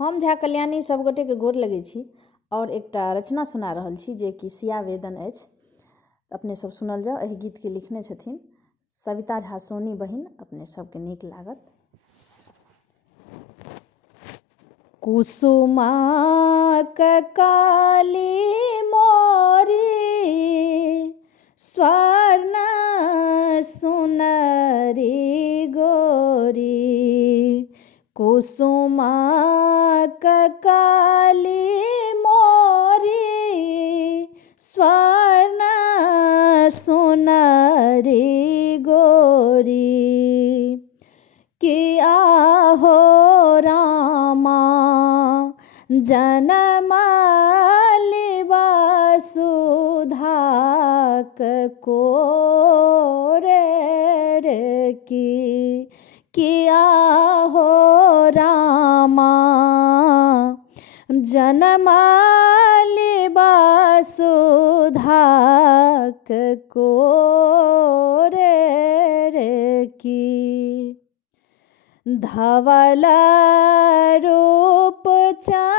हम झा कल्याणी सब गोटे के गोर लगै छी और एकटा रचना सुना रहल छी जे कि सिया वेदन अछि। अपने सब सुनल जाओ। एहि गीत के लिखने छथिन सविता झा सोनी बहिन। अपने सबके नीक लागत। कुसुमाक काली मोरी स्वर्ण सुनरी गोरी। कुसुमाक काली मोरी स्वर्ण सुनरी गोरी। किया हो रामा जनमलि वसुधाक कोरे रे की। किया हो रामा जनमलि वसुधाक कोरे रे की। धवल रूप चंद्रमणि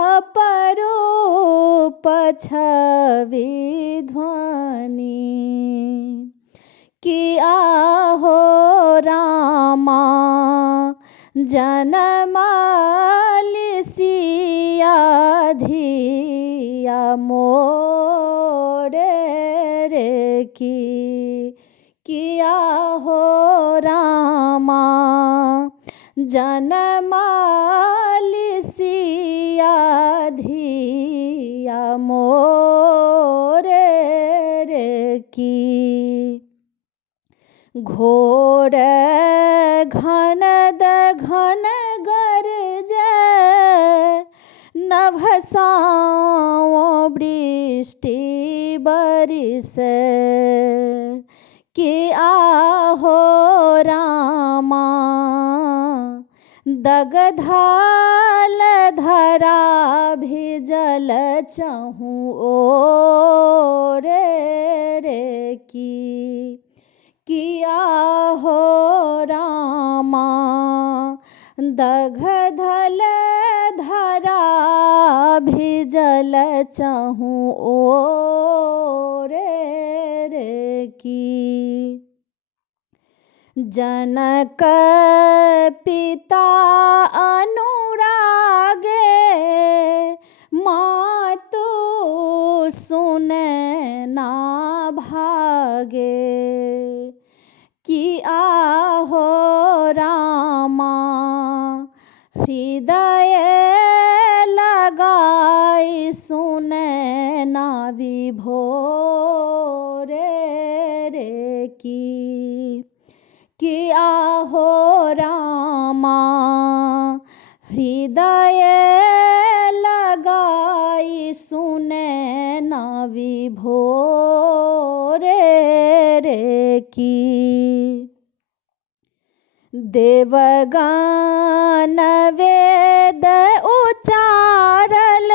अपरूप छवि ध्वनि। किया हो रामा जनमलि सिया धिया मोरे रे की। किया हो रामा जनमलि सिया धिया मोरे रे की। घोर घन घन गरजे नभसाओ वृष्टि बरिसे। किया हो रामा दगधल धरा भिजल चहु ओरे रे की। किया हो रामा दगधल धरा भिजल चहु ओरे रे की। जनक पिता अनुरागे मातु सुने ना भागे। किया हो रामा हृदय लगाई सुने ना विभोरे रे की। किया हो रामा हृदय लगाई सुने ना विभोरे रे की। देवगण वेद उचारल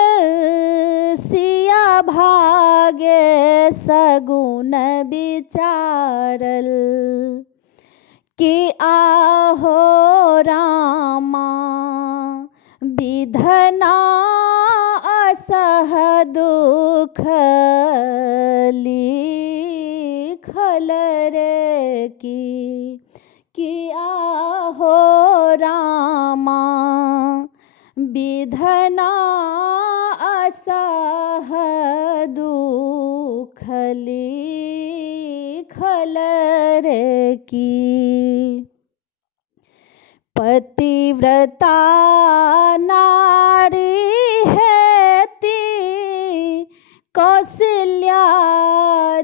सिया भागे सगुन विचारल। किया हो रामा विधना असह दुख लिखल रे की। किया हो रामा विधना असह दुख लिखल रे की। पतिव्रता नारी हेती कौशल्या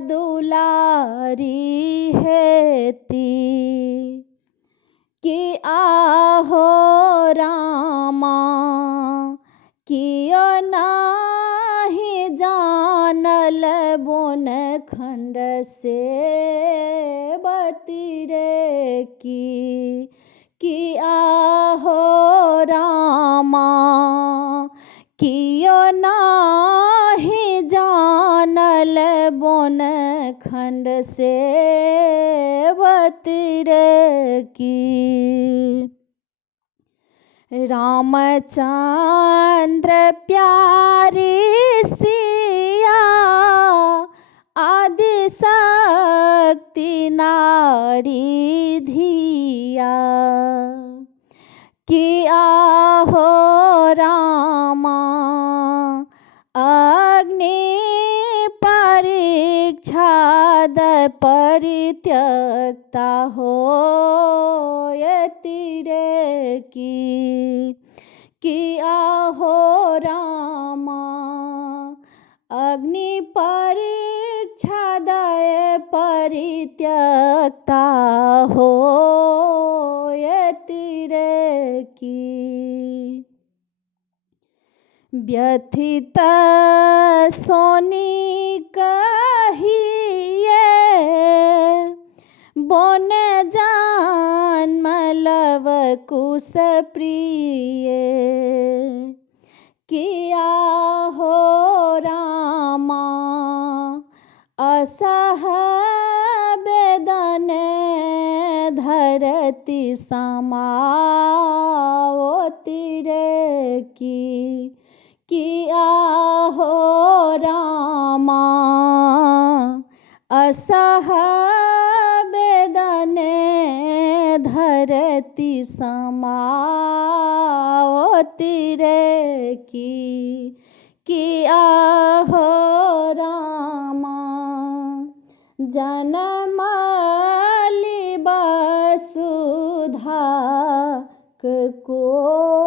दुलारी हेती। किया हो रामा कियो नाही जानल बोन खंड से बती रे की। किया हो रामा कियो नाही जानल बोन खंड से बती रे की। रामचंद्र प्यारे सिया आदि शक्ति नारी धिया किया हो रामा अग्नि परीक्षा परित्यक्ता हो तीरे किया हो रामा अग्नि परीक्षा दय परित्यक्ता हो तीरे की व्यथित सोनी कहिए बोन जन्म लव कुश प्रिय किया हो रामा असह वेदन धरती समाओ तीरे किया हो रामा असह वेदन धरती समाओ तीरे किया हो रामा जनमली वसुधा को